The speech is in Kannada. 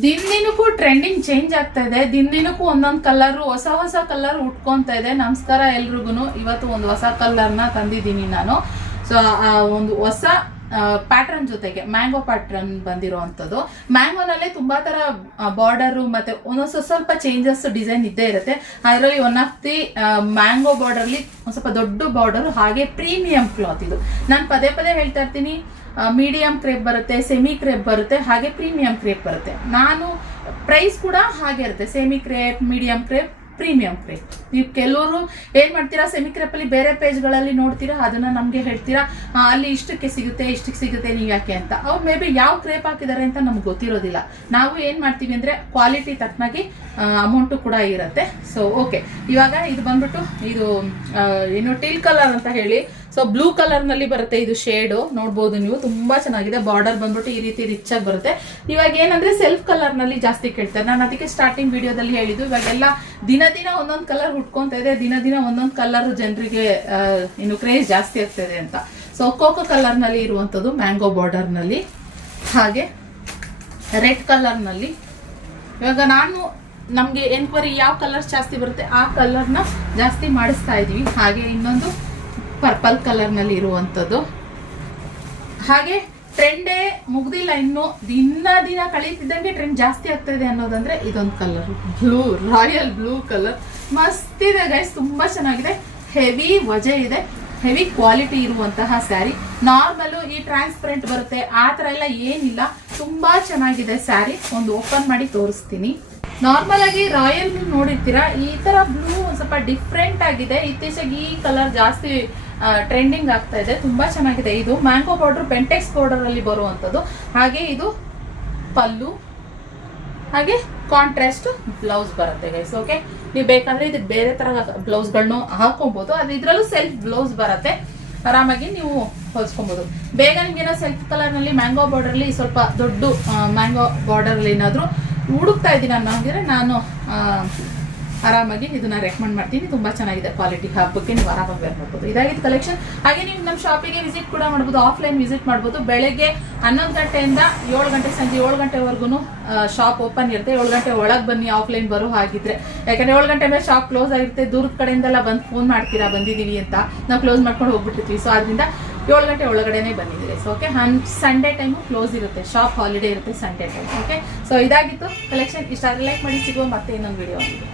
ದಿನಕ್ಕೂ ಟ್ರೆಂಡಿಂಗ್ ಚೇಂಜ್ ಆಗ್ತಾ ಇದೆ. ದಿನಕ್ಕೂ ಒಂದೊಂದು ಕಲರ್, ಹೊಸ ಹೊಸ ಕಲರ್ ಉಟ್ಕೊಂತ ಇದೆ. ನಮಸ್ಕಾರ ಎಲ್ರಿಗೂ. ಇವತ್ತು ಒಂದು ಹೊಸ ಕಲರ್ನ ತಂದಿದ್ದೀನಿ ನಾನು. ಸೊ ಒಂದು ಹೊಸ ಪ್ಯಾಟರ್ನ್ ಜೊತೆಗೆ ಮ್ಯಾಂಗೋ ಪ್ಯಾಟರ್ನ್ ಬಂದಿರುವಂಥದ್ದು. ಮ್ಯಾಂಗೋನಲ್ಲೇ ತುಂಬಾ ತರ ಬಾರ್ಡರು ಮತ್ತೆ ಒಂದೊಂದು ಸ್ವಲ್ಪ ಚೇಂಜಸ್ ಡಿಸೈನ್ ಇದ್ದೇ ಇರುತ್ತೆ. ಅದರಲ್ಲಿ ಒನ್ ಆಫ್ ದಿ ಮ್ಯಾಂಗೋ ಬಾರ್ಡರ್ಲಿ ಒಂದು ಸ್ವಲ್ಪ ದೊಡ್ಡ ಬಾರ್ಡರ್, ಹಾಗೆ ಪ್ರೀಮಿಯಂ ಕ್ಲಾತ್ ಇದು. ನಾನು ಪದೇ ಪದೇ ಹೇಳ್ತಾ ಇರ್ತೀನಿ, ಮೀಡಿಯಂ ಕ್ರೇಪ್ ಬರುತ್ತೆ, ಸೆಮಿ ಕ್ರೇಪ್ ಬರುತ್ತೆ, ಹಾಗೆ ಪ್ರೀಮಿಯಂ ಕ್ರೇಪ್ ಬರುತ್ತೆ. ನಾನು ಪ್ರೈಸ್ ಕೂಡ ಹಾಗೆ ಇರುತ್ತೆ, semi crepe, medium crepe, premium crepe. ನೀವು ಕೆಲವರು ಏನ್ ಮಾಡ್ತೀರಾ, ಸೆಮಿ ಕ್ರೇಪ್ ಅಲ್ಲಿ ಬೇರೆ ಪೇಜ್ಗಳಲ್ಲಿ ನೋಡ್ತೀರಾ, ಅದನ್ನ ನಮ್ಗೆ ಹೇಳ್ತೀರಾ ಅಲ್ಲಿ ಇಷ್ಟಕ್ಕೆ ಸಿಗುತ್ತೆ ನೀವು ಯಾಕೆ ಅಂತ. ಅವ್ರು ಮೇ ಬಿ ಯಾವ ಕ್ರೇಪ್ ಹಾಕಿದ್ದಾರೆ ಅಂತ ನಮ್ಗೆ ಗೊತ್ತಿರೋದಿಲ್ಲ. ನಾವು ಏನ್ ಮಾಡ್ತೀವಿ ಅಂದ್ರೆ ಕ್ವಾಲಿಟಿ ತಕ್ಕನಾಗಿ ಅಮೌಂಟು ಕೂಡ ಇರುತ್ತೆ. ಸೊ ಓಕೆ, ಇವಾಗ ಇದು ಬಂದ್ಬಿಟ್ಟು ಇದು ಏನು ಟೀಲ್ ಕಲರ್ ಅಂತ ಹೇಳಿ, ಸೊ ಬ್ಲೂ ಕಲರ್ ನಲ್ಲಿ ಬರುತ್ತೆ. ಇದು ಶೇಡ್ ನೋಡ್ಬೋದು ನೀವು, ತುಂಬಾ ಚೆನ್ನಾಗಿದೆ. ಬಾರ್ಡರ್ ಬಂದ್ಬಿಟ್ಟು ಈ ರೀತಿ ರಿಚ್ ಆಗಿ ಬರುತ್ತೆ. ಇವಾಗ ಏನಂದ್ರೆ ಸೆಲ್ಫ್ ಕಲರ್ ನಲ್ಲಿ ಜಾಸ್ತಿ ಕೇಳ್ತಾರೆ. ನಾನು ಅದಕ್ಕೆ ಸ್ಟಾರ್ಟಿಂಗ್ ವಿಡಿಯೋದಲ್ಲಿ ಹೇಳಿದ್ದು, ಇವಾಗೆಲ್ಲ ದಿನ ಒಂದೊಂದು ಕಲರ್ ಹುಟ್ಕೊಂತ ಇದೆ, ದಿನ ಒಂದೊಂದು ಕಲರ್ ಜನರಿಗೆ ಇನ್ನು ಕ್ರೇಜ್ ಜಾಸ್ತಿ ಆಗ್ತಿದೆ ಅಂತ. ಸೊ ಕೋಕೋ ಕಲರ್ ನಲ್ಲಿ ಇರುವಂತದ್ದು ಮ್ಯಾಂಗೋ ಬಾರ್ಡರ್ ನಲ್ಲಿ, ಹಾಗೆ ರೆಡ್ ಕಲರ್ ನಲ್ಲಿ. ಇವಾಗ ನಮ್ಗೆ ಎನ್ಕ್ವೈರಿ ಯಾವ ಕಲರ್ಸ್ ಜಾಸ್ತಿ ಬರುತ್ತೆ ಆ ಕಲರ್ನ ಜಾಸ್ತಿ ಮಾಡಿಸ್ತಾ ಇದೀವಿ. ಹಾಗೆ ಇನ್ನೊಂದು ಪರ್ಪಲ್ ಕಲರ್ ನಲ್ಲಿ ಇರುವಂತದ್ದು. ಹಾಗೆ ಟ್ರೆಂಡೇ ಮುಗ್ದಿಲ್ಲ ಇನ್ನು, ದಿನ ಕಳೀತಿದ್ದಂಗೆ ಟ್ರೆಂಡ್ ಜಾಸ್ತಿ ಆಗ್ತಾ ಇದೆ ಅನ್ನೋದಂದ್ರೆ ಇದೊಂದು colour, blue, royal blue colour. ಮಸ್ತ್ ಇದೆ ಗೈಸ್, ತುಂಬಾ ಚೆನ್ನಾಗಿದೆ. ಹೆವಿ ವಜೆ ಇದೆ, ಹೆವಿ ಕ್ವಾಲಿಟಿ ಇರುವಂತಹ ಸ್ಯಾರಿ. ನಾರ್ಮಲ್ ಈ ಟ್ರಾನ್ಸ್ಪರೆಂಟ್ ಬರುತ್ತೆ ಆ ತರ ಎಲ್ಲ ಏನಿಲ್ಲ, ತುಂಬಾ ಚೆನ್ನಾಗಿದೆ ಸ್ಯಾರಿ. ಒಂದು ಓಪನ್ ಮಾಡಿ ತೋರಿಸ್ತೀನಿ. ನಾರ್ಮಲ್ ಆಗಿ ರಾಯಲ್ ನೋಡಿರ್ತೀರಾ, ಈ ತರ ಬ್ಲೂ ಒಂದ್ ಸ್ವಲ್ಪ ಡಿಫ್ರೆಂಟ್ ಆಗಿದೆ. ಇತ್ತೀಚೆಗೆ ಈ ಕಲರ್ ಜಾಸ್ತಿ ಟ್ರೆಂಡಿಂಗ್ ಆಗ್ತಾ ಇದೆ, ತುಂಬಾ ಚೆನ್ನಾಗಿದೆ. ಇದು ಮ್ಯಾಂಗೋ ಬಾರ್ಡರ್, ಪೆಂಟೆಕ್ಸ್ ಬಾರ್ಡರ್ ಅಲ್ಲಿ ಬರುವಂತದ್ದು. ಹಾಗೆ ಇದು ಪಲ್ಲು, ಹಾಗೆ ಕಾಂಟ್ರಾಸ್ಟ್ ಬ್ಲೌಸ್ ಬರುತ್ತೆ ಗೈಸ್. ಓಕೆ, ನೀವು ಬೇಕಾದ್ರೆ ಇದಕ್ಕೆ ಬೇರೆ ತರ ಬ್ಲೌಸ್ಗಳನ್ನು ಹಾಕೊಬಹುದು. ಅದು ಇದ್ರಲ್ಲೂ ಸೆಲ್ಫ್ ಬ್ಲೌಸ್ ಬರುತ್ತೆ, ಆರಾಮಾಗಿ ನೀವು ಹೊಲ್ಸ್ಕೊಬಹುದು. ಬೇಗ ನಿಮ್ಗೇನೋ ಸೆಲ್ಫ್ ಕಲರ್ ನಲ್ಲಿ ಮ್ಯಾಂಗೋ ಬಾರ್ಡರ್ ಅಲ್ಲಿ ಸ್ವಲ್ಪ ದೊಡ್ಡ ಮ್ಯಾಂಗೋ ಬಾರ್ಡರ್ ಅಲ್ಲಿ ಏನಾದ್ರು ಹುಡುಕ್ತಾ ಇದ್ದೀನಿ ಅನ್ನೋಂಗಿದ್ರೆ ನಾನು ಆರಾಮಾಗಿ ಇದನ್ನ ರೆಕಮೆಂಡ್ ಮಾಡ್ತೀನಿ. ತುಂಬಾ ಚೆನ್ನಾಗಿದೆ ಕ್ವಾಲಿಟಿ, ಹಬ್ಬಕ್ಕೆ ನೀವು ಆರಾಮಾಗಿ ವೇರ್ ಮಾಡ್ಬೋದು. ಇದಾಗಿತ್ತು ಕಲೆಕ್ಷನ್. ಹಾಗೆ ನೀವು ನಮ್ಮ ಶಾಪಿಗೆ ವಿಸಿಟ್ ಕೂಡ ಮಾಡ್ಬೋದು, ಆಫ್ಲೈನ್ ವಿಸಿಟ್ ಮಾಡ್ಬೋದು. ಬೆಳಗ್ಗೆ 11 ಗಂಟೆಯಿಂದ 7 ಗಂಟೆ, ಸಂಜೆ 7 ಗಂಟೆವರೆಗೂ ಶಾಪ್ ಓಪನ್ ಇರುತ್ತೆ. 7 ಗಂಟೆ ಒಳಗೆ ಬನ್ನಿ ಆಫ್ಲೈನ್ ಬರೋ ಹಾಗಿದ್ರೆ, ಯಾಕಂದ್ರೆ 7 ಗಂಟೆ ಮೇಲೆ ಶಾಪ್ ಕ್ಲೋಸ್ ಆಗಿರುತ್ತೆ. ದೂರದ ಕಡೆಯಿಂದೆಲ್ಲ ಬಂದು ಫೋನ್ ಮಾಡ್ತೀರಾ ಬಂದಿದ್ದೀವಿ ಅಂತ, ನಾವು ಕ್ಲೋಸ್ ಮಾಡ್ಕೊಂಡು ಹೋಗ್ಬಿಟ್ಟಿರ್ತೀವಿ. ಸೊ ಅದರಿಂದ 7 ಗಂಟೆ ಒಳಗಡೆನೆ ಬಂದಿದ್ದೀರಿ. So okay, Sunday time close ಇರುತ್ತೆ, ಶಾಪ್ ಹಾಲಿಡೇ ಇರುತ್ತೆ ಸಂಡೇ ಟೈಮ್. ಓಕೆ, ಸೊ ಇದಾಗಿತ್ತು ಕಲೆಕ್ಷನ್. ಇಷ್ಟ ಆದರೆ ಲೈಕ್ ಮಾಡಿ, ಸಿಗುವ ಮತ್ತೆ ಇನ್ನೊಂದು ವಿಡಿಯೋ ಆಗಿದೆ.